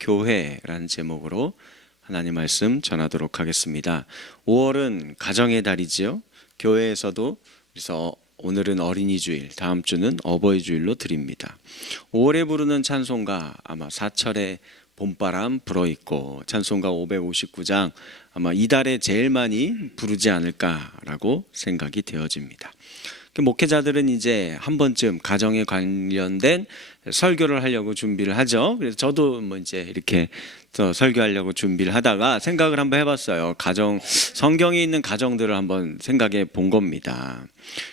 교회라는 제목으로 하나님 말씀 전하도록 하겠습니다. 5월은 가정의 달이지요. 교회에서도 그래서 오늘은 어린이 주일, 다음 주는 어버이 주일로 드립니다. 5월에 부르는 찬송가 아마 사철의 봄바람 불어있고 찬송가 559장 아마 이달에 제일 많이 부르지 않을까라고 생각이 되어집니다. 목회자들은 이제 한 번쯤 가정에 관련된 설교를 하려고 준비를 하죠. 그래서 저도 이제 이렇게 설교하려고 준비를 하다가 생각을 한번 해봤어요. 성경에 있는 가정들을 한번 생각해 본 겁니다.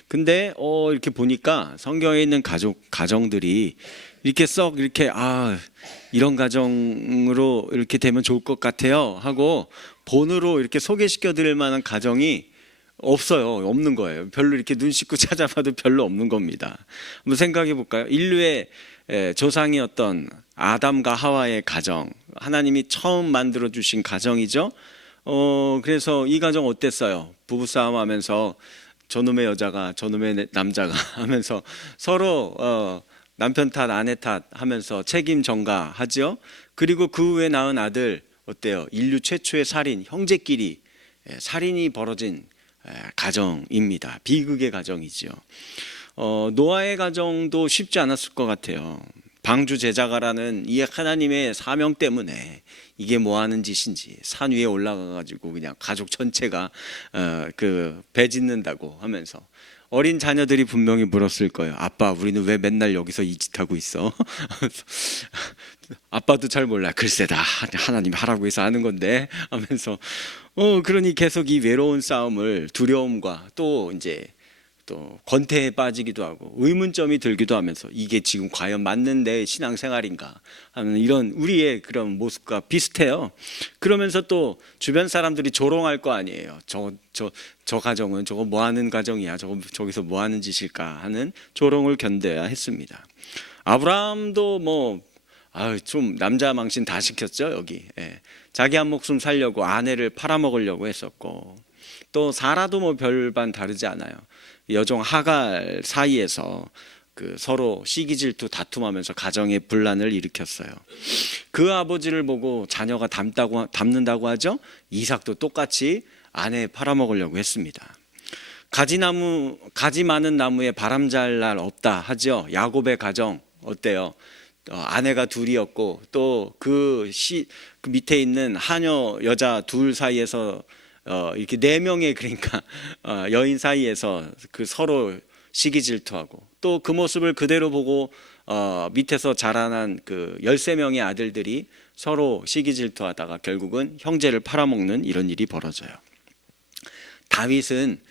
근데 이렇게 보니까 성경에 있는 가정들이 이렇게 이렇게 이런 가정으로 이렇게 되면 좋을 것 같아요 하고 본으로 이렇게 소개시켜 드릴 만한 가정이 없어요. 없는 거예요. 별로 이렇게 눈 씻고 찾아봐도 별로 없는 겁니다. 한번 생각해 볼까요? 인류의 조상이었던 아담과 하와의 가정, 하나님이 처음 만들어 주신 가정이죠. 그래서 이 가정 어땠어요? 부부싸움 하면서 저놈의 여자가 저놈의 남자가 하면서 서로 남편 탓 아내 탓 하면서 책임 전가하죠. 그리고 그 후에 낳은 아들 어때요? 인류 최초의 살인, 형제끼리 살인이 벌어진 가정입니다. 비극의 가정이죠. 노아의 가정도 쉽지 않았을 것 같아요. 방주 제자가라는 이 하나님의 사명 때문에 이게 뭐 하는 짓인지 산 위에 올라가 가지고 그냥 가족 전체가 배 짓는다고 하면서 어린 자녀들이 분명히 물었을 거예요. 아빠, 우리는 왜 맨날 여기서 이 짓 하고 있어? 아빠도 잘 몰라. 글쎄다, 하나님 하라고 해서 하는 건데 하면서 그러니 계속 이 외로운 싸움을 두려움과 또 권태에 빠지기도 하고 의문점이 들기도 하면서 이게 지금 과연 맞는 내 신앙생활인가 하는 이런 우리의 그런 모습과 비슷해요. 그러면서 또 주변 사람들이 조롱할 거 아니에요. 저 가정은 저거 뭐 하는 가정이야, 저기서 뭐 하는 짓일까 하는 조롱을 견뎌야 했습니다. 아브라함도 좀 남자 망신 다 시켰죠. 여기 자기 한 목숨 살려고 아내를 팔아먹으려고 했었고, 또 사라도 별반 다르지 않아요. 여종 하갈 사이에서 서로 시기 질투 다툼하면서 가정의 분란을 일으켰어요. 그 아버지를 보고 자녀가 닮는다고 하죠. 이삭도 똑같이 아내 팔아먹으려고 했습니다. 가지 많은 나무에 바람 잘 날 없다 하죠. 야곱의 가정 어때요? 아내가 둘이었고 또 그 밑에 있는 하녀 여자 둘 사이에서 이렇게 네 명의 그러니까 여인 사이에서 서로 시기 질투하고 또 그 모습을 그대로 보고 밑에서 자라난 13명의 아들들이 서로 시기 질투하다가 결국은 형제를 팔아먹는 이런 일이 벌어져요. 다윗은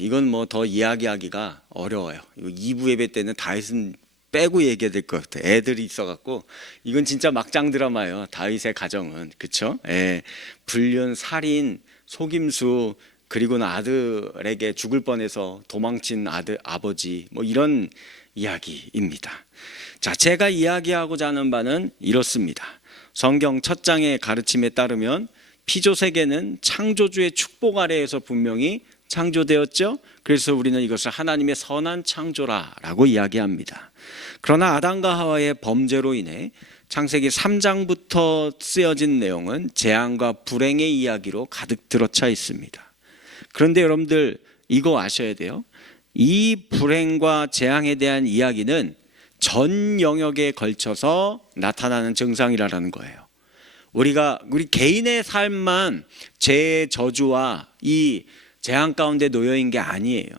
이건 더 이야기하기가 어려워요. 2부 예배 때는 다윗은 빼고 얘기해야 될 것 같아요. 애들이 있어갖고 이건 진짜 막장 드라마예요. 다윗의 가정은, 그렇죠? 불륜, 살인, 속임수, 그리고는 아들에게 죽을 뻔해서 도망친 아버지, 이런 이야기입니다. 자, 제가 이야기하고자 하는 바는 이렇습니다. 성경 첫 장의 가르침에 따르면 피조 세계는 창조주의 축복 아래에서 분명히 창조되었죠. 그래서 우리는 이것을 하나님의 선한 창조라고 이야기합니다. 그러나 아담과 하와의 범죄로 인해 창세기 3장부터 쓰여진 내용은 재앙과 불행의 이야기로 가득 들어차 있습니다. 그런데 여러분들 이거 아셔야 돼요. 이 불행과 재앙에 대한 이야기는 전 영역에 걸쳐서 나타나는 증상이라는 거예요. 우리 개인의 삶만 죄의 저주와 이 재앙 가운데 놓여 있는 게 아니에요.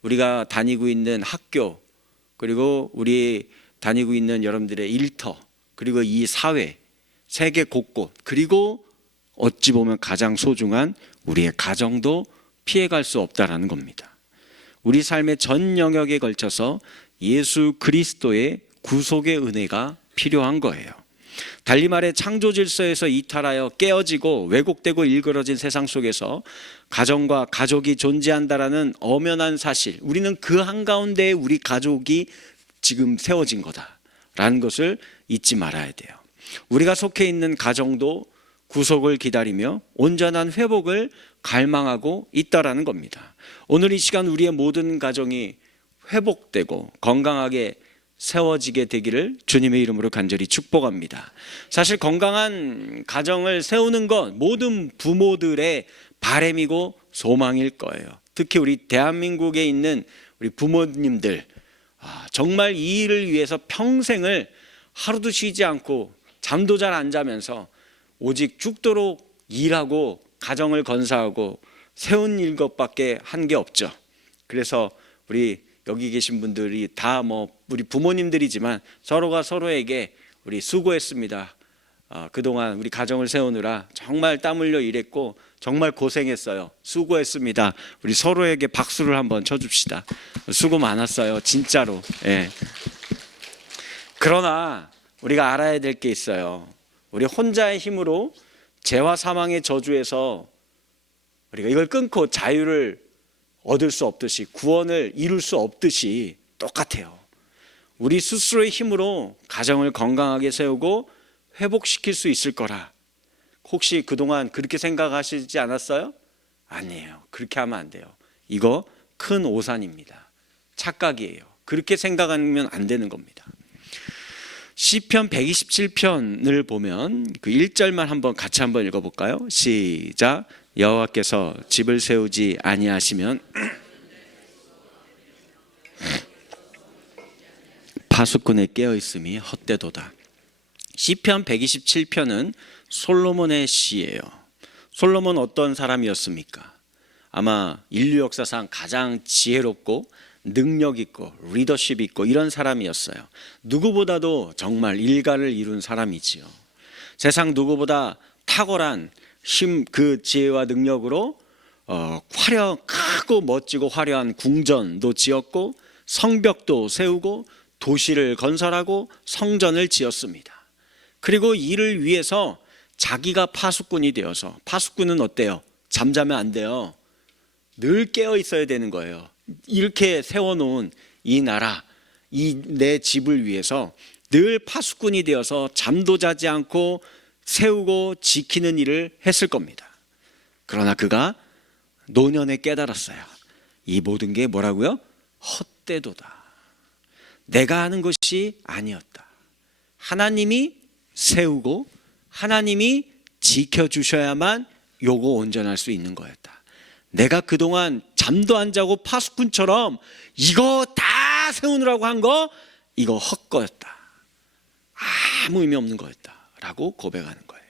우리가 다니고 있는 학교, 그리고 우리 다니고 있는 여러분들의 일터, 그리고 이 사회, 세계 곳곳, 그리고 어찌 보면 가장 소중한 우리의 가정도 피해갈 수 없다라는 겁니다. 우리 삶의 전 영역에 걸쳐서 예수 그리스도의 구속의 은혜가 필요한 거예요. 달리 말해 창조 질서에서 이탈하여 깨어지고 왜곡되고 일그러진 세상 속에서 가정과 가족이 존재한다라는 엄연한 사실, 우리는 그 한가운데에 우리 가족이 지금 세워진 거다라는 것을 잊지 말아야 돼요. 우리가 속해 있는 가정도 구속을 기다리며 온전한 회복을 갈망하고 있다라는 겁니다. 오늘 이 시간 우리의 모든 가정이 회복되고 건강하게 세워지게 되기를 주님의 이름으로 간절히 축복합니다. 사실 건강한 가정을 세우는 것 모든 부모들의 바람이고 소망일 거예요. 특히 우리 대한민국에 있는 우리 부모님들, 정말 이 일을 위해서 평생을 하루도 쉬지 않고 잠도 잘 안 자면서 오직 죽도록 일하고 가정을 건사하고 세운 일 것밖에 한 게 없죠. 그래서 우리 여기 계신 분들이 다 우리 부모님들이지만 서로가 서로에게 우리 수고했습니다. 그동안 우리 가정을 세우느라 정말 땀 흘려 일했고 정말 고생했어요. 수고했습니다. 우리 서로에게 박수를 한번 쳐줍시다. 수고 많았어요. 진짜로. 예. 그러나 우리가 알아야 될 게 있어요. 우리 혼자의 힘으로 죄와 사망의 저주에서 우리가 이걸 끊고 자유를 얻을 수 없듯이 구원을 이룰 수 없듯이 똑같아요. 우리 스스로의 힘으로 가정을 건강하게 세우고 회복시킬 수 있을 거라. 혹시 그동안 그렇게 생각하시지 않았어요? 아니에요. 그렇게 하면 안 돼요. 이거 큰 오산입니다. 착각이에요. 그렇게 생각하면 안 되는 겁니다. 시편 127편을 보면 그 1절만 한번 같이 한번 읽어볼까요? 시작. 여호와께서 집을 세우지 아니하시면 파수꾼에 깨어 있음이 헛되도다. 시편 127편은 솔로몬의 시예요. 솔로몬 어떤 사람이었습니까? 아마 인류 역사상 가장 지혜롭고 능력 있고 리더십 있고 이런 사람이었어요. 누구보다도 정말 일가를 이룬 사람이지요. 세상 누구보다 탁월한 힘, 그 지혜와 능력으로 크고 멋지고 화려한 궁전도 지었고 성벽도 세우고 도시를 건설하고 성전을 지었습니다. 그리고 이를 위해서 자기가 파수꾼이 되어서, 파수꾼은 어때요? 잠자면 안 돼요. 늘 깨어 있어야 되는 거예요. 이렇게 세워놓은 이 나라, 이 내 집을 위해서 늘 파수꾼이 되어서 잠도 자지 않고 세우고 지키는 일을 했을 겁니다. 그러나 그가 노년에 깨달았어요. 이 모든 게 뭐라고요? 헛되도다. 내가 하는 것이 아니었다. 하나님이 세우고 하나님이 지켜주셔야만 요거 온전할 수 있는 거였다. 내가 그동안 잠도 안 자고 파수꾼처럼 이거 다 세우느라고 한 거 이거 헛거였다. 아무 의미 없는 거였다 라고 고백하는 거예요.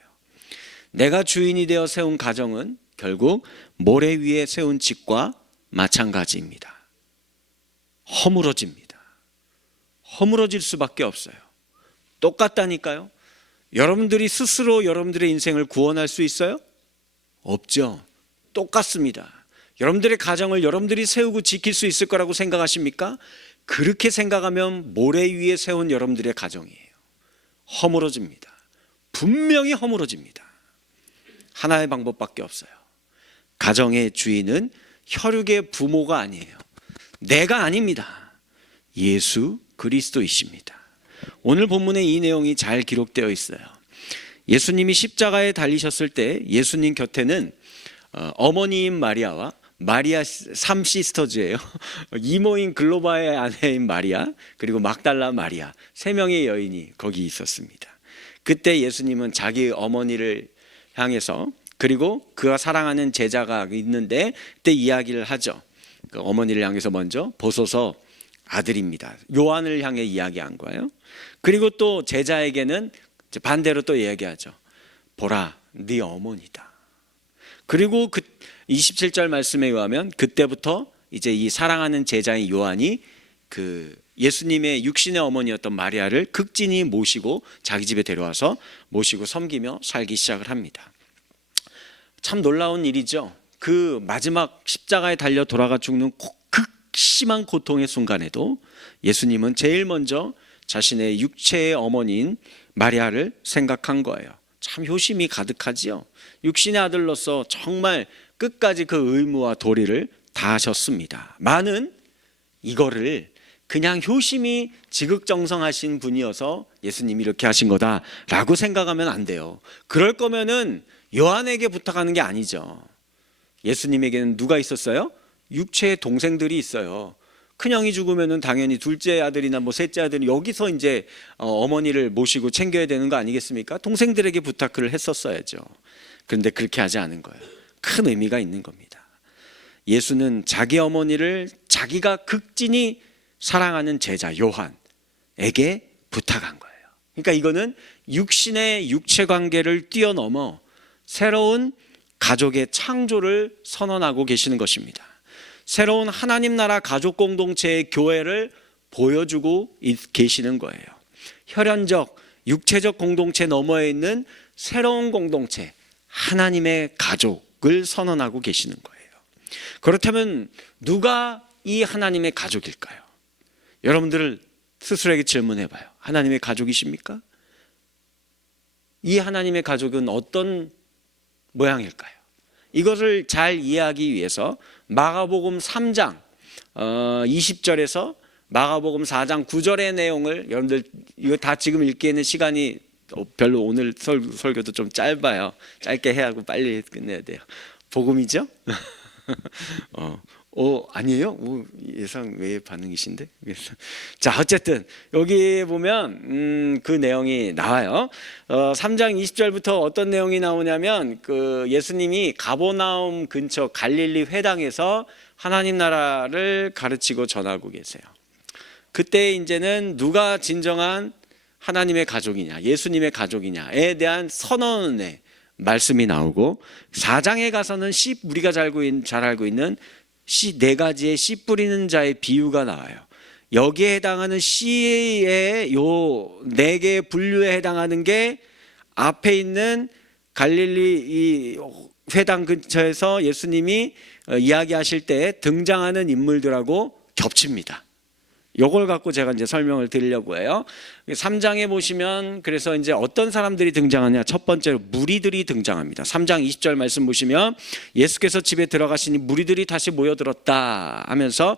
내가 주인이 되어 세운 가정은 결국 모래 위에 세운 집과 마찬가지입니다. 허물어집니다. 허물어질 수밖에 없어요. 똑같다니까요. 여러분들이 스스로 여러분들의 인생을 구원할 수 있어요? 없죠. 똑같습니다. 여러분들의 가정을 여러분들이 세우고 지킬 수 있을 거라고 생각하십니까? 그렇게 생각하면 모래 위에 세운 여러분들의 가정이에요. 허물어집니다. 분명히 허물어집니다. 하나의 방법밖에 없어요. 가정의 주인은 혈육의 부모가 아니에요. 내가 아닙니다. 예수 그리스도이십니다. 오늘 본문에 이 내용이 잘 기록되어 있어요. 예수님이 십자가에 달리셨을 때 예수님 곁에는 어머니인 마리아와 마리아 삼시스터즈예요. 이모인 글로바의 아내인 마리아 그리고 막달라 마리아 세 명의 여인이 거기 있었습니다. 그때 예수님은 자기 어머니를 향해서 그리고 그가 사랑하는 제자가 있는데 그때 이야기를 하죠. 그 어머니를 향해서 먼저 보소서 아들입니다. 요한을 향해 이야기한 거예요. 그리고 또 제자에게는 반대로 또 이야기하죠. 보라 네 어머니다. 그리고 그 27절 말씀에 의하면 그때부터 이제 이 사랑하는 제자인 요한이 그 예수님의 육신의 어머니였던 마리아를 극진히 모시고 자기 집에 데려와서 모시고 섬기며 살기 시작을 합니다. 참 놀라운 일이죠. 그 마지막 십자가에 달려 돌아가 죽는 극심한 고통의 순간에도 예수님은 제일 먼저 자신의 육체의 어머니인 마리아를 생각한 거예요. 참 효심이 가득하지요. 육신의 아들로서 정말 끝까지 그 의무와 도리를 다 하셨습니다. 많은 이거를 그냥 효심이 지극정성하신 분이어서 예수님이 이렇게 하신 거다라고 생각하면 안 돼요. 그럴 거면은 요한에게 부탁하는 게 아니죠. 예수님에게는 누가 있었어요? 육체의 동생들이 있어요. 큰형이 죽으면은 당연히 둘째 아들이나 뭐 셋째 아들은 여기서 이제 어머니를 모시고 챙겨야 되는 거 아니겠습니까? 동생들에게 부탁을 했었어야죠. 그런데 그렇게 하지 않은 거예요. 큰 의미가 있는 겁니다. 예수는 자기 어머니를 자기가 극진히 사랑하는 제자 요한에게 부탁한 거예요. 그러니까 이거는 육신의 육체 관계를 뛰어넘어 새로운 가족의 창조를 선언하고 계시는 것입니다. 새로운 하나님 나라 가족 공동체의 교회를 보여주고 계시는 거예요. 혈연적 육체적 공동체 너머에 있는 새로운 공동체, 하나님의 가족을 선언하고 계시는 거예요. 그렇다면 누가 이 하나님의 가족일까요? 여러분들 스스로에게 질문해 봐요. 하나님의 가족이십니까? 이 하나님의 가족은 어떤 모양일까요? 이것을 잘 이해하기 위해서 마가복음 3장 20절에서 마가복음 4장 9절의 내용을, 여러분들 이거 다 지금 읽기에는 시간이 별로, 오늘 설교도 좀 짧아요. 짧게 해야 하고 빨리 끝내야 돼요. 복음이죠? 아니에요? 예상 외의 반응이신데? 자, 어쨌든 여기 보면 그 내용이 나와요. 3장 20절부터 어떤 내용이 나오냐면, 그 예수님이 가버나움 근처 갈릴리 회당에서 하나님 나라를 가르치고 전하고 계세요. 그때 이제는 누가 진정한 하나님의 가족이냐, 예수님의 가족이냐에 대한 선언의 말씀이 나오고, 4장에 가서는 우리가 잘 알고 있는 씨 네 가지의 씨 뿌리는 자의 비유가 나와요. 여기에 해당하는 씨의 요 네 개의 분류에 해당하는 게 앞에 있는 갈릴리 이 회당 근처에서 예수님이 이야기하실 때 등장하는 인물들하고 겹칩니다. 요걸 갖고 제가 이제 설명을 드리려고 해요. 3장에 보시면 그래서 이제 어떤 사람들이 등장하냐, 첫 번째로 무리들이 등장합니다. 3장 20절 말씀 보시면 예수께서 집에 들어가시니 무리들이 다시 모여들었다 하면서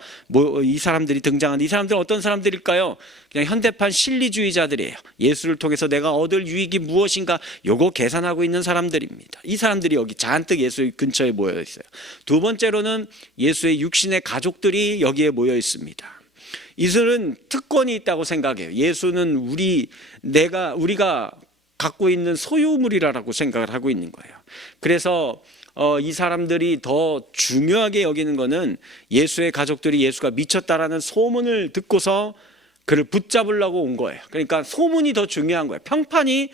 이 사람들이 등장하는데, 이 사람들은 어떤 사람들일까요? 그냥 현대판 실리주의자들이에요. 예수를 통해서 내가 얻을 유익이 무엇인가 요거 계산하고 있는 사람들입니다. 이 사람들이 여기 잔뜩 예수 근처에 모여 있어요. 두 번째로는 예수의 육신의 가족들이 여기에 모여 있습니다. 이들은 특권이 있다고 생각해요. 예수는 우리가 갖고 있는 소유물이라고 생각을 하고 있는 거예요. 그래서 이 사람들이 더 중요하게 여기는 것은 예수의 가족들이 예수가 미쳤다라는 소문을 듣고서 그를 붙잡으려고 온 거예요. 그러니까 소문이 더 중요한 거예요. 평판이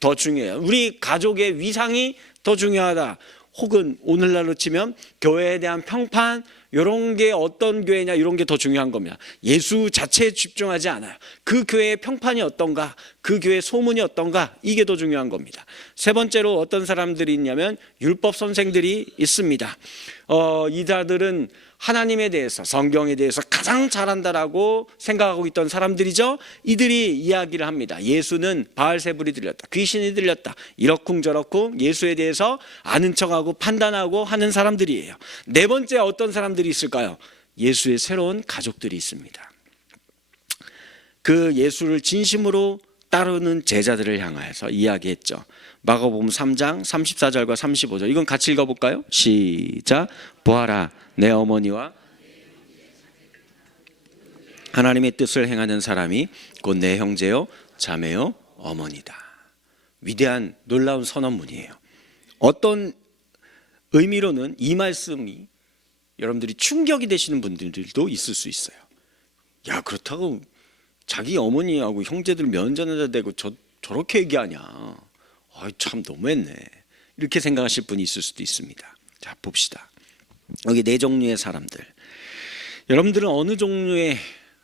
더 중요해요. 우리 가족의 위상이 더 중요하다. 혹은 오늘날로 치면 교회에 대한 평판, 이런 게 어떤 교회냐, 이런 게 더 중요한 겁니다. 예수 자체에 집중하지 않아요. 그 교회의 평판이 어떤가, 그 교회의 소문이 어떤가, 이게 더 중요한 겁니다. 세 번째로 어떤 사람들이 있냐면 율법 선생들이 있습니다. 이자들은 하나님에 대해서, 성경에 대해서 가장 잘한다라고 생각하고 있던 사람들이죠. 이들이 이야기를 합니다. 예수는 바알세불이 들렸다, 귀신이 들렸다, 이러쿵저러쿵 예수에 대해서 아는 척하고 판단하고 하는 사람들이에요. 네 번째 어떤 사람들이 있을까요? 예수의 새로운 가족들이 있습니다. 그 예수를 진심으로 따르는 제자들을 향하여서 이야기했죠. 마가복음 3장 34절과 35절, 이건 같이 읽어볼까요? 시작. 보아라, 내 어머니와 하나님의 뜻을 행하는 사람이 곧 내 형제요 자매요 어머니다. 위대한 놀라운 선언문이에요. 어떤 의미로는 이 말씀이 여러분들이 충격이 되시는 분들도 있을 수 있어요. 야, 그렇다고 자기 어머니하고 형제들 면전에다 대고 저렇게 얘기하냐, 참 너무했네, 이렇게 생각하실 분이 있을 수도 있습니다. 자, 봅시다. 여기 네 종류의 사람들, 여러분들은 어느 종류에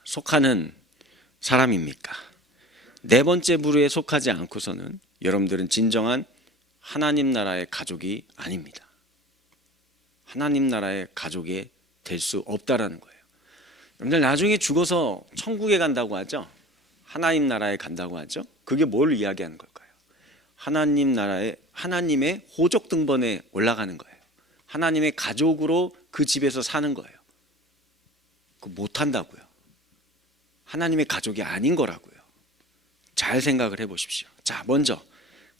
속하는 사람입니까? 네 번째 부류에 속하지 않고서는 여러분들은 진정한 하나님 나라의 가족이 아닙니다. 하나님 나라의 가족이 될 수 없다라는 거예요. 여러분들 나중에 죽어서 천국에 간다고 하죠. 하나님 나라에 간다고 하죠. 그게 뭘 이야기하는 걸까요? 하나님 나라에, 하나님의 호적 등본에 올라가는 거예요. 하나님의 가족으로 그 집에서 사는 거예요. 그거 못한다고요. 하나님의 가족이 아닌 거라고요. 잘 생각을 해보십시오. 자, 먼저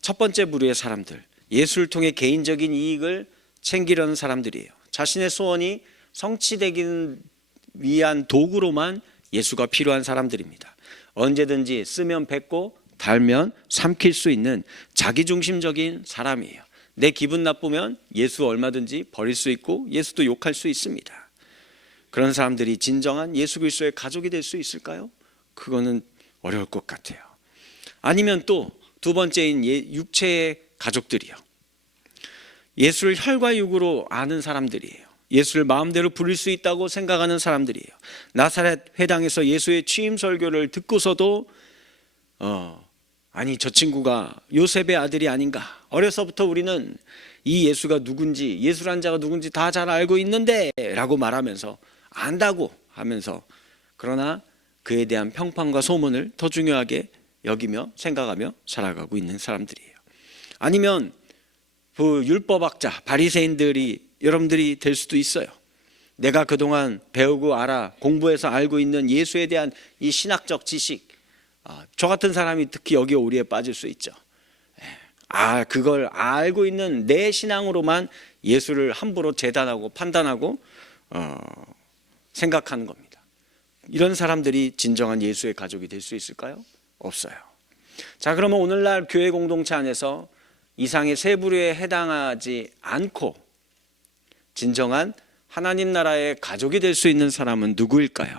첫 번째 부류의 사람들, 예수를 통해 개인적인 이익을 챙기려는 사람들이에요. 자신의 소원이 성취되기는 위한 도구로만 예수가 필요한 사람들입니다. 언제든지 쓰면 뱉고 달면 삼킬 수 있는 자기중심적인 사람이에요. 내 기분 나쁘면 예수 얼마든지 버릴 수 있고 예수도 욕할 수 있습니다. 그런 사람들이 진정한 예수 그리스도의 가족이 될 수 있을까요? 그거는 어려울 것 같아요. 아니면 또 두 번째인 육체의 가족들이요. 예수를 혈과 육으로 아는 사람들이에요. 예수를 마음대로 부릴 수 있다고 생각하는 사람들이에요. 나사렛 회당에서 예수의 취임 설교를 듣고서도 아니 저 친구가 요셉의 아들이 아닌가. 어려서부터 우리는 이 예수가 누군지, 예수란 자가 누군지 다 잘 알고 있는데 라고 말하면서 안다고 하면서, 그러나 그에 대한 평판과 소문을 더 중요하게 여기며 생각하며 살아가고 있는 사람들이에요. 아니면 그 율법학자 바리새인들이 여러분들이 될 수도 있어요. 내가 그동안 배우고 공부해서 알고 있는 예수에 대한 이 신학적 지식, 저 같은 사람이 특히 여기 오리에 빠질 수 있죠. 그걸 알고 있는 내 신앙으로만 예수를 함부로 재단하고 판단하고 생각하는 겁니다. 이런 사람들이 진정한 예수의 가족이 될 수 있을까요? 없어요. 자, 그러면 오늘날 교회 공동체 안에서 이상의 세 부류에 해당하지 않고 진정한 하나님 나라의 가족이 될 수 있는 사람은 누구일까요?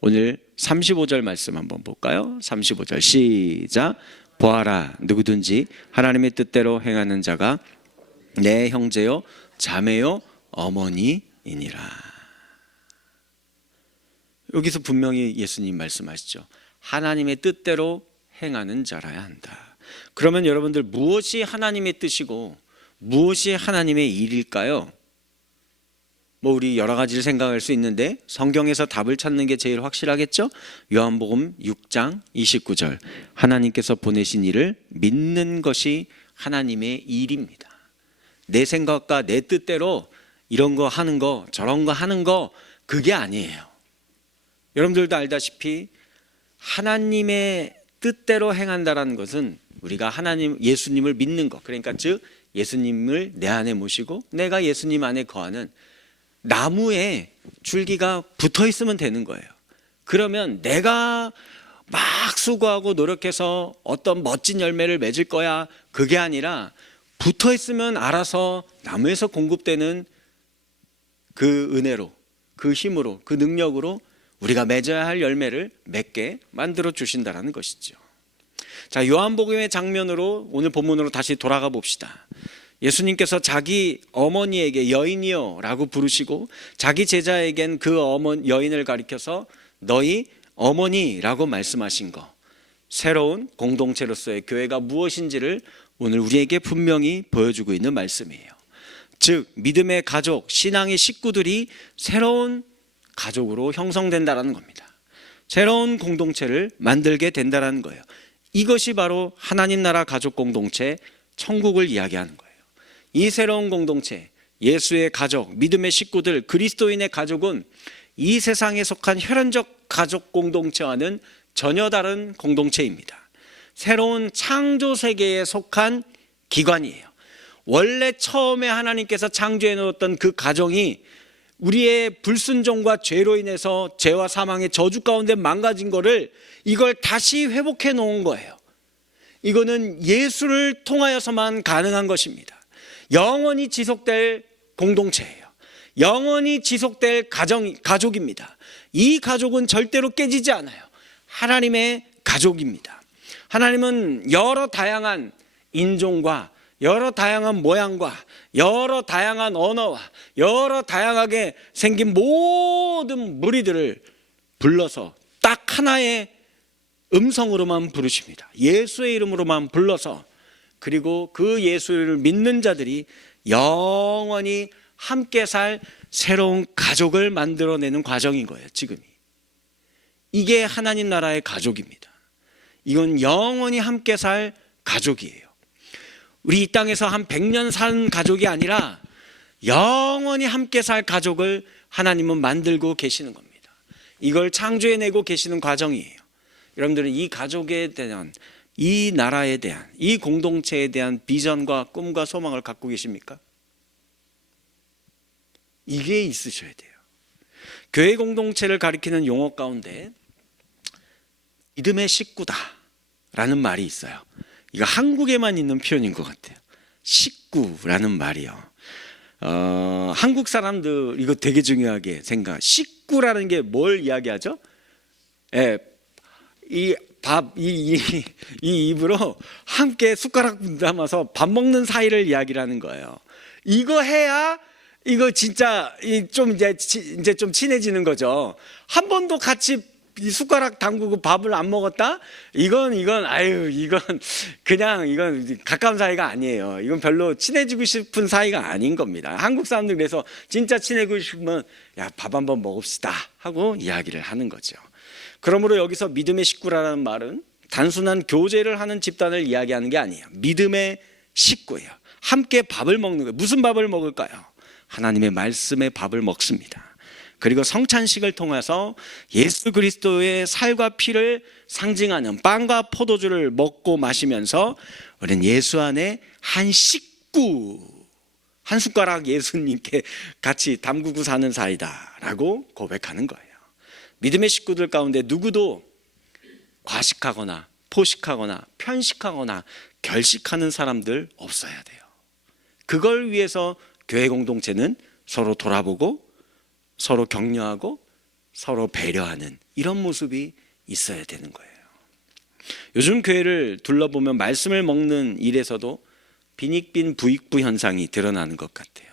오늘 35절 말씀 한번 볼까요? 35절 시작. 보아라, 누구든지 하나님의 뜻대로 행하는 자가 내 형제요 자매요 어머니이니라. 여기서 분명히 예수님 말씀하시죠. 하나님의 뜻대로 행하는 자라야 한다. 그러면 여러분들 무엇이 하나님의 뜻이고 무엇이 하나님의 일일까요? 우리 여러 가지를 생각할 수 있는데 성경에서 답을 찾는 게 제일 확실하겠죠? 요한복음 6장 29절. 하나님께서 보내신 일을 믿는 것이 하나님의 일입니다. 내 생각과 내 뜻대로 이런 거 하는 거 저런 거 하는 거 그게 아니에요. 여러분들도 알다시피 하나님의 뜻대로 행한다라는 것은 우리가 예수님을 믿는 것, 그러니까 즉 예수님을 내 안에 모시고 내가 예수님 안에 거하는 나무에 줄기가 붙어 있으면 되는 거예요. 그러면 내가 막 수고하고 노력해서 어떤 멋진 열매를 맺을 거야, 그게 아니라 붙어 있으면 알아서 나무에서 공급되는 그 은혜로, 그 힘으로, 그 능력으로 우리가 맺어야 할 열매를 맺게 만들어 주신다는 것이죠. 자, 요한복음의 장면으로 오늘 본문으로 다시 돌아가 봅시다. 예수님께서 자기 어머니에게 여인이여 라고 부르시고 자기 제자에겐 그 여인을 가리켜서 너희 어머니라고 말씀하신 거, 새로운 공동체로서의 교회가 무엇인지를 오늘 우리에게 분명히 보여주고 있는 말씀이에요. 즉 믿음의 가족, 신앙의 식구들이 새로운 가족으로 형성된다라는 겁니다. 새로운 공동체를 만들게 된다라는 거예요. 이것이 바로 하나님 나라 가족 공동체, 천국을 이야기하는 거예요. 이 새로운 공동체, 예수의 가족, 믿음의 식구들, 그리스도인의 가족은 이 세상에 속한 혈연적 가족 공동체와는 전혀 다른 공동체입니다. 새로운 창조 세계에 속한 기관이에요. 원래 처음에 하나님께서 창조해 놓았던 그 가정이 우리의 불순종과 죄로 인해서 죄와 사망의 저주 가운데 망가진 거를 이걸 다시 회복해 놓은 거예요. 이거는 예수를 통하여서만 가능한 것입니다. 영원히 지속될 공동체예요. 영원히 지속될 가족입니다. 이 가족은 절대로 깨지지 않아요. 하나님의 가족입니다. 하나님은 여러 다양한 인종과 여러 다양한 모양과 여러 다양한 언어와 여러 다양하게 생긴 모든 무리들을 불러서 딱 하나의 음성으로만 부르십니다. 예수의 이름으로만 불러서, 그리고 그 예수를 믿는 자들이 영원히 함께 살 새로운 가족을 만들어내는 과정인 거예요. 지금이 이게 하나님 나라의 가족입니다. 이건 영원히 함께 살 가족이에요. 우리 이 땅에서 한 100년 산 가족이 아니라 영원히 함께 살 가족을 하나님은 만들고 계시는 겁니다. 이걸 창조해내고 계시는 과정이에요. 여러분들은 이 가족에 대한, 이 나라에 대한, 이 공동체에 대한 비전과 꿈과 소망을 갖고 계십니까? 이게 있으셔야 돼요. 교회 공동체를 가리키는 용어 가운데 믿음의 식구다라는 말이 있어요. 이거 한국에만 있는 표현인 것 같아요. 식구라는 말이요. 한국 사람들 이거 되게 중요하게 생각. 식구라는 게 뭘 이야기하죠? 예, 이 입으로 함께 숟가락 담아서 밥 먹는 사이를 이야기하는 거예요. 이거 해야 이거 진짜 좀 이제 좀 친해지는 거죠. 한 번도 같이 이 숟가락 담그고 밥을 안 먹었다? 이건 그냥 이건 가까운 사이가 아니에요. 이건 별로 친해지고 싶은 사이가 아닌 겁니다. 한국 사람들 그래서 진짜 친해지고 싶으면 야, 밥 한번 먹읍시다 하고 이야기를 하는 거죠. 그러므로 여기서 믿음의 식구라는 말은 단순한 교제를 하는 집단을 이야기하는 게 아니에요. 믿음의 식구예요. 함께 밥을 먹는 거예요. 무슨 밥을 먹을까요? 하나님의 말씀의 밥을 먹습니다. 그리고 성찬식을 통해서 예수 그리스도의 살과 피를 상징하는 빵과 포도주를 먹고 마시면서 우리는 예수 안에 한 식구, 한 숟가락 예수님께 같이 담그고 사는 사이다라고 고백하는 거예요. 믿음의 식구들 가운데 누구도 과식하거나 포식하거나 편식하거나 결식하는 사람들 없어야 돼요. 그걸 위해서 교회 공동체는 서로 돌아보고 서로 격려하고 서로 배려하는 이런 모습이 있어야 되는 거예요. 요즘 교회를 둘러보면 말씀을 먹는 일에서도 빈익빈 부익부 현상이 드러나는 것 같아요.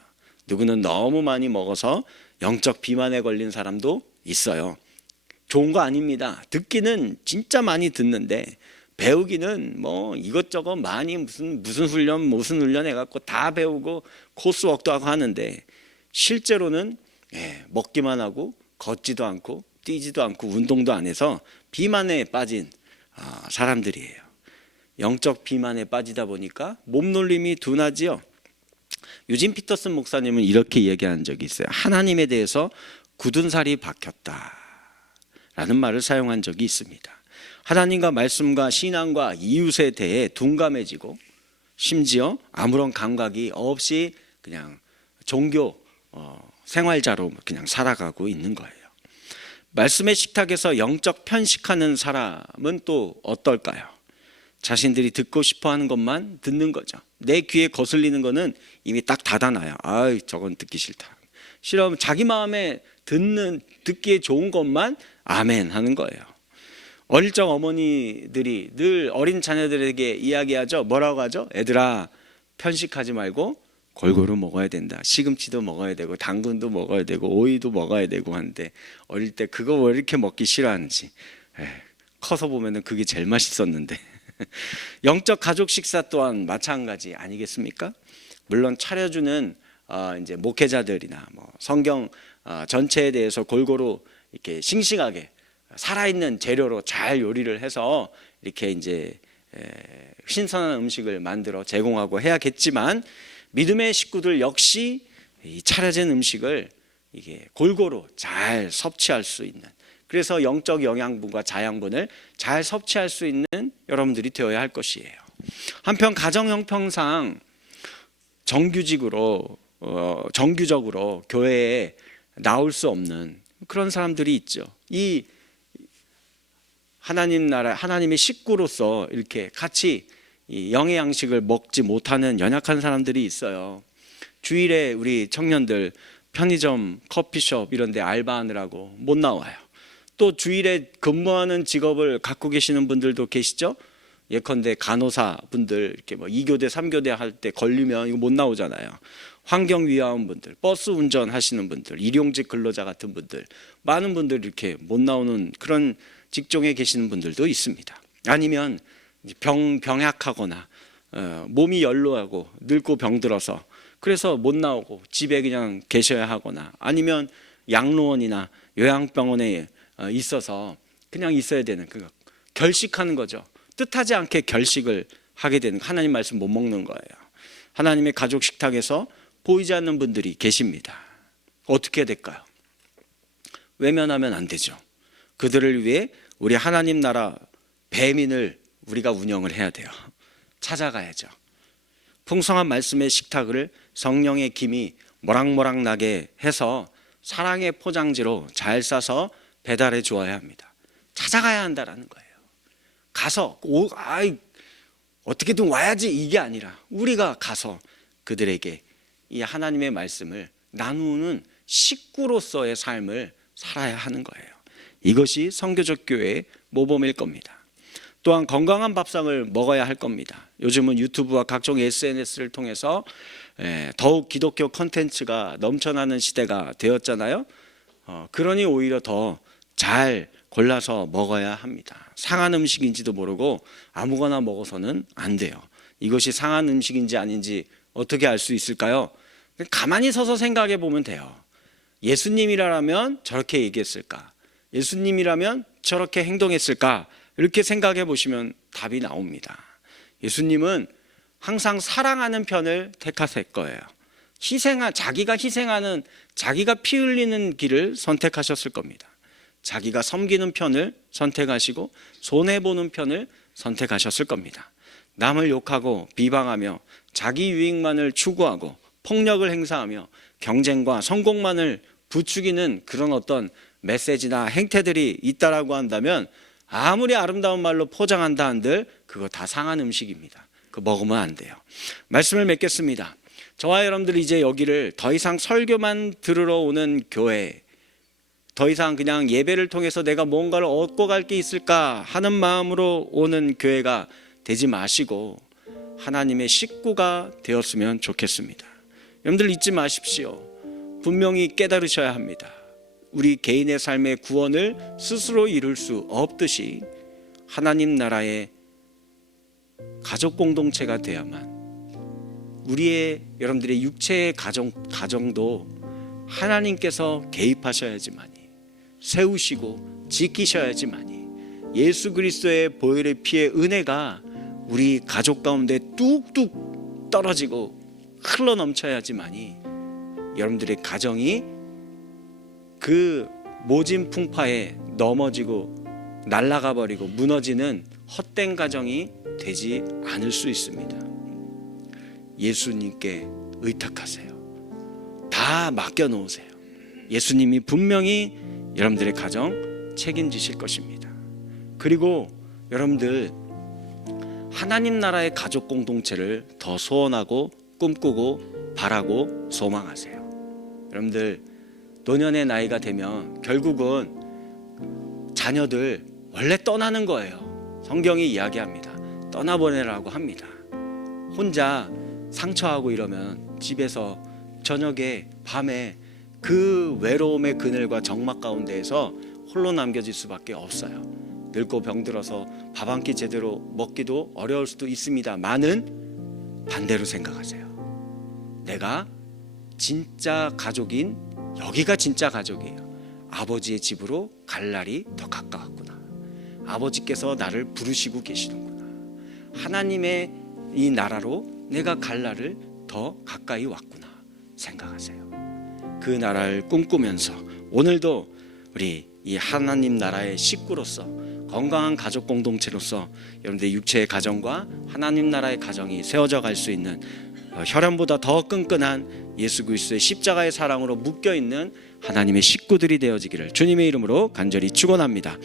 누구는 너무 많이 먹어서 영적 비만에 걸린 사람도 있어요. 좋은 거 아닙니다. 듣기는 진짜 많이 듣는데 배우기는 뭐 이것저것 많이 무슨 훈련 해갖고 다 배우고 코스웍도 하고 하는데 실제로는 먹기만 하고 걷지도 않고 뛰지도 않고 운동도 안 해서 비만에 빠진 사람들이에요. 영적 비만에 빠지다 보니까 몸놀림이 둔하지요. 유진 피터슨 목사님은 이렇게 얘기한 적이 있어요. 하나님에 대해서 굳은 살이 박혔다 라는 말을 사용한 적이 있습니다. 하나님과 말씀과 신앙과 이웃에 대해 둔감해지고 심지어 아무런 감각이 없이 그냥 종교 생활자로 그냥 살아가고 있는 거예요. 말씀의 식탁에서 영적 편식하는 사람은 또 어떨까요? 자신들이 듣고 싶어하는 것만 듣는 거죠. 내 귀에 거슬리는 거는 이미 딱 닫아놔요. 저건 듣기 싫다. 싫으면 자기 마음에 듣기에 좋은 것만 아멘 하는 거예요. 어릴 적 어머니들이 늘 어린 자녀들에게 이야기하죠. 뭐라고 하죠? 애들아, 편식하지 말고 골고루 먹어야 된다. 시금치도 먹어야 되고 당근도 먹어야 되고 오이도 먹어야 되고 하는데 어릴 때 그거 왜 이렇게 먹기 싫어하는지 커서 보면은 그게 제일 맛있었는데 영적 가족 식사 또한 마찬가지 아니겠습니까? 물론 차려주는 이제 목회자들이나 뭐 성경 전체에 대해서 골고루 이렇게 싱싱하게 살아있는 재료로 잘 요리를 해서 이렇게 이제 신선한 음식을 만들어 제공하고 해야겠지만 믿음의 식구들 역시 이 차려진 음식을 이게 골고루 잘 섭취할 수 있는, 그래서 영적 영양분과 자양분을 잘 섭취할 수 있는 여러분들이 되어야 할 것이에요. 한편 가정 형평상 정규적으로 교회에 나올 수 없는 그런 사람들이 있죠. 이 하나님 나라, 하나님의 식구로서 이렇게 같이 이 영의 양식을 먹지 못하는 연약한 사람들이 있어요. 주일에 우리 청년들 편의점, 커피숍 이런 데 알바하느라고 못 나와요. 또 주일에 근무하는 직업을 갖고 계시는 분들도 계시죠. 예컨대 간호사 분들 이렇게 뭐 2교대, 3교대 할 때 걸리면 이거 못 나오잖아요. 환경위화원 분들, 버스 운전하시는 분들, 일용직 근로자 같은 분들, 많은 분들이 이렇게 못 나오는 그런 직종에 계시는 분들도 있습니다. 아니면 병약하거나 몸이 연로하고 늙고 병들어서 그래서 못 나오고 집에 그냥 계셔야 하거나, 아니면 양로원이나 요양병원에 있어서 그냥 있어야 되는, 그 결식하는 거죠. 뜻하지 않게 결식을 하게 되는, 하나님 말씀 못 먹는 거예요. 하나님의 가족 식탁에서 보이지 않는 분들이 계십니다. 어떻게 될까요? 외면하면 안 되죠. 그들을 위해 우리 하나님 나라 배민을 우리가 운영을 해야 돼요. 찾아가야죠. 풍성한 말씀의 식탁을 성령의 김이 모락모락 나게 해서 사랑의 포장지로 잘 싸서 배달해 주어야 합니다. 찾아가야 한다라는 거예요. 가서 어떻게든 와야지 이게 아니라 우리가 가서 그들에게 이 하나님의 말씀을 나누는 식구로서의 삶을 살아야 하는 거예요. 이것이 선교적 교회의 모범일 겁니다. 또한 건강한 밥상을 먹어야 할 겁니다. 요즘은 유튜브와 각종 SNS를 통해서 더욱 기독교 콘텐츠가 넘쳐나는 시대가 되었잖아요. 그러니 오히려 더 잘 골라서 먹어야 합니다. 상한 음식인지도 모르고 아무거나 먹어서는 안 돼요. 이것이 상한 음식인지 아닌지 어떻게 알 수 있을까요? 가만히 서서 생각해 보면 돼요. 예수님이라면 저렇게 얘기했을까? 예수님이라면 저렇게 행동했을까? 이렇게 생각해 보시면 답이 나옵니다. 예수님은 항상 사랑하는 편을 택하실 거예요. 자기가 희생하는, 자기가 피 흘리는 길을 선택하셨을 겁니다. 자기가 섬기는 편을 선택하시고 손해보는 편을 선택하셨을 겁니다. 남을 욕하고 비방하며 자기 유익만을 추구하고 폭력을 행사하며 경쟁과 성공만을 부추기는 그런 어떤 메시지나 행태들이 있다라고 한다면 아무리 아름다운 말로 포장한다 한들 그거 다 상한 음식입니다. 그거 먹으면 안 돼요. 말씀을 맺겠습니다. 저와 여러분들이 이제 여기를 더 이상 설교만 들으러 오는 교회, 더 이상 그냥 예배를 통해서 내가 뭔가를 얻고 갈 게 있을까 하는 마음으로 오는 교회가 되지 마시고 하나님의 식구가 되었으면 좋겠습니다. 여러분들 잊지 마십시오. 분명히 깨달으셔야 합니다. 우리 개인의 삶의 구원을 스스로 이룰 수 없듯이 하나님 나라의 가족 공동체가 돼야만 여러분들의 육체의 가정도 하나님께서 개입하셔야지만이 세우시고 지키셔야지만이 예수 그리스도의 보혈의 피의 은혜가 우리 가족 가운데 뚝뚝 떨어지고 흘러 넘쳐야지만이 여러분들의 가정이 그 모진 풍파에 넘어지고 날아가 버리고 무너지는 헛된 가정이 되지 않을 수 있습니다. 예수님께 의탁하세요. 다 맡겨놓으세요. 예수님이 분명히 여러분들의 가정 책임지실 것입니다. 그리고 여러분들 하나님 나라의 가족 공동체를 더 소원하고 꿈꾸고 바라고 소망하세요. 여러분들 노년의 나이가 되면 결국은 자녀들 원래 떠나는 거예요. 성경이 이야기합니다. 떠나보내라고 합니다. 혼자 상처하고 이러면 집에서 저녁에 밤에 그 외로움의 그늘과 적막 가운데에서 홀로 남겨질 수밖에 없어요. 늙고 병들어서 밥 한 끼 제대로 먹기도 어려울 수도 있습니다만은 반대로 생각하세요. 내가 진짜 가족인 여기가 진짜 가족이에요. 아버지의 집으로 갈 날이 더 가까웠구나. 아버지께서 나를 부르시고 계시는구나. 하나님의 이 나라로 내가 갈 날을 더 가까이 왔구나 생각하세요. 그 나라를 꿈꾸면서 오늘도 우리 이 하나님 나라의 식구로서 건강한 가족 공동체로서 여러분들의 육체의 가정과 하나님 나라의 가정이 세워져 갈 수 있는 혈연보다 더 끈끈한 예수 그리스도의 십자가의 사랑으로 묶여 있는 하나님의 식구들이 되어지기를 주님의 이름으로 간절히 축원합니다.